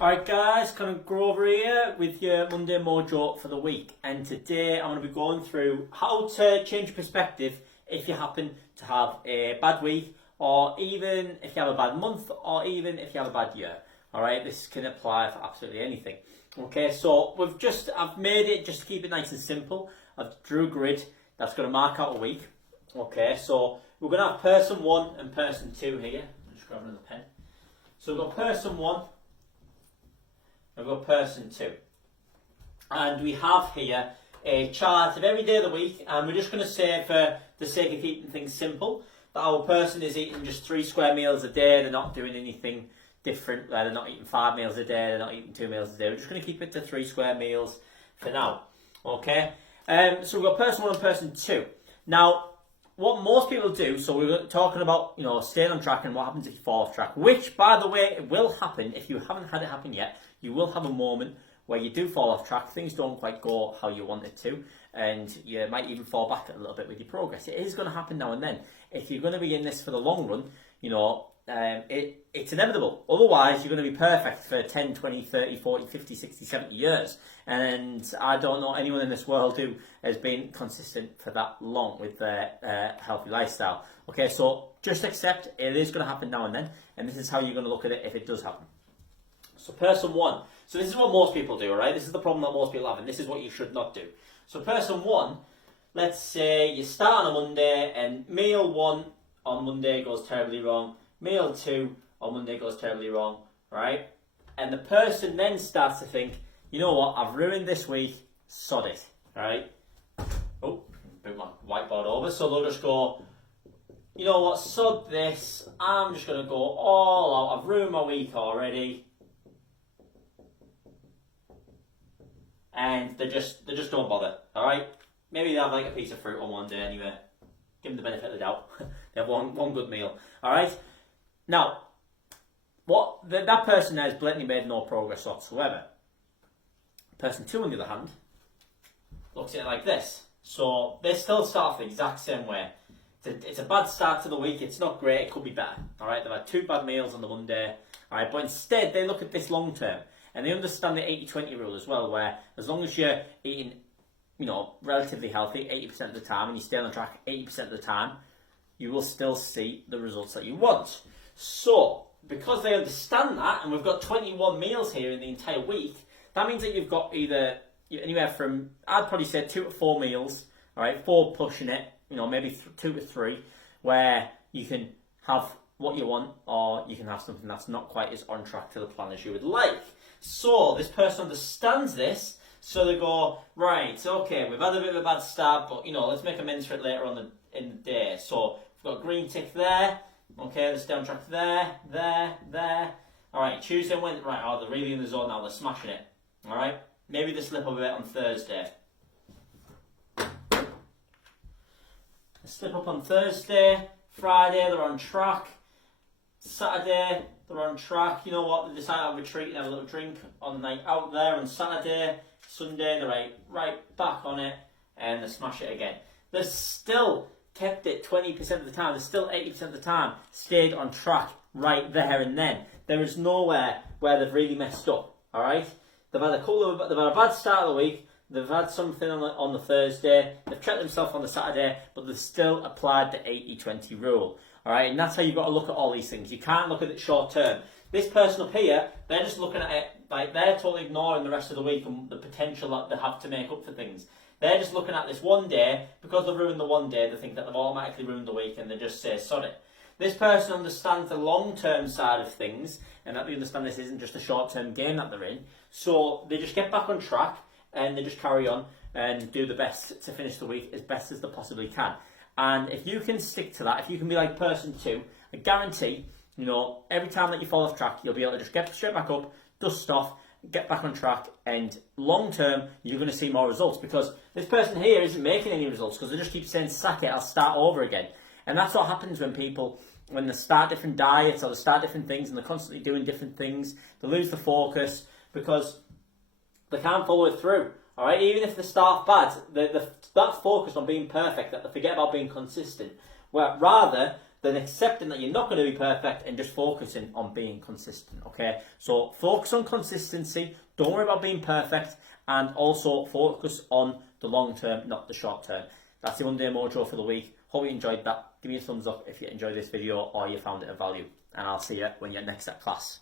Alright guys, Conor Grover here with your Monday Mojo for the week, and today I'm going to be going through how to change your perspective if you happen to have a bad week, or even if you have a bad month, or even if you have a bad year. Alright, this can apply for absolutely anything. Okay, so I've made it just to keep it nice and simple. I've drew a grid that's going to mark out a week. Okay, so we're going to have person 1 and person 2 here. I'll just grab another pen. So we've got person 1. We've got person 2, and we have here a chart of every day of the week, and we're just going to say, for the sake of keeping things simple, that our person is eating just 3 square meals a day. They're not doing anything different. They're not eating 5 meals a day. They're not eating 2 meals a day. We're just going to keep it to 3 square meals for now. Okay. So we've got person 1 and person 2. Now, what most people do, so we're talking about, staying on track and what happens if you fall off track, which, by the way, it will happen. If you haven't had it happen yet, you will have a moment where you do fall off track, things don't quite go how you want it to, and you might even fall back a little bit with your progress. It is going to happen now and then. If you're going to be in this for the long run, it's inevitable. Otherwise, you're going to be perfect for 10, 20, 30, 40, 50, 60, 70 years. And I don't know anyone in this world who has been consistent for that long with their healthy lifestyle. Okay, so just accept it is going to happen now and then, and this is how you're going to look at it if it does happen. So person 1. So this is what most people do, right? This is the problem that most people have, and this is what you should not do. So person 1, let's say you start on a Monday, and meal 1 on Monday goes terribly wrong. Meal 2 on Monday goes terribly wrong, right? And the person then starts to think, you know what, I've ruined this week, sod it, right? Oh, put my whiteboard over. So they'll just go, you know what, sod this, I'm just going to go all out, I've ruined my week already. And they just don't bother, alright? Maybe they have like a piece of fruit on one day anyway. Give them the benefit of the doubt. They have one good meal, alright? Now, that person has blatantly made no progress whatsoever. Person 2, on the other hand, looks at it like this. So they still start off the exact same way. It's a bad start to the week. It's not great. It could be better. All right, they've had 2 bad meals on the Monday. All right, but instead they look at this long term, and they understand the 80-20 rule as well, where as long as you're eating, relatively healthy 80% of the time, and you stay on track 80% of the time, you will still see the results that you want. So, because they understand that, and we've got 21 meals here in the entire week, that means that you've got either anywhere from, I'd probably say 2 to 4 meals, all right, 4 pushing it, maybe 2 to 3, where you can have what you want, or you can have something that's not quite as on track to the plan as you would like. So, this person understands this, so they go, right, okay, we've had a bit of a bad start, but, let's make amends for it later on in the day. So, we've got a green tick there. Okay, let's stay on track there. Alright, Tuesday and Wednesday. Right, they're really in the zone now. They're smashing it. Alright, maybe they slip up a bit on Thursday. They slip up on Thursday. Friday, they're on track. Saturday, they're on track. You know what? They decide to have a treat and have a little drink on the night out there on Saturday. Sunday, they're right back on it, and they smash it again. They're still kept it 20% of the time. They're still 80% of the time stayed on track right there and then. There is nowhere where they've really messed up. All right, they've had a bad start of the week. They've had something on the Thursday. They've checked themselves on the Saturday, but they've still applied the 80-20 rule. All right, and that's how you've got to look at all these things. You can't look at it short term. This person up here, they're just looking at it like they're totally ignoring the rest of the week and the potential that they have to make up for things. They're just looking at this one day. Because they've ruined the one day, they think that they've automatically ruined the week, and they just say, sod it. This person understands the long-term side of things, and that they understand this isn't just a short-term game that they're in. So they just get back on track, and they just carry on and do the best to finish the week as best as they possibly can. And if you can stick to that, if you can be like person 2, I guarantee, every time that you fall off track, you'll be able to just get straight back up, dust off, get back on track, and long term you're going to see more results, because this person here isn't making any results because they just keep saying, sack it, I'll start over again. And that's what happens when they start different diets, or they start different things, and they're constantly doing different things. They lose the focus because they can't follow it through. All right, even if they start bad, that focus on being perfect, that they forget about being consistent. Well, rather then accepting that you're not going to be perfect and just focusing on being consistent, okay? So focus on consistency, don't worry about being perfect, and also focus on the long term, not the short term. That's the Monday Mojo for the week. Hope you enjoyed that. Give me a thumbs up if you enjoyed this video or you found it of value. And I'll see you when you're next at class.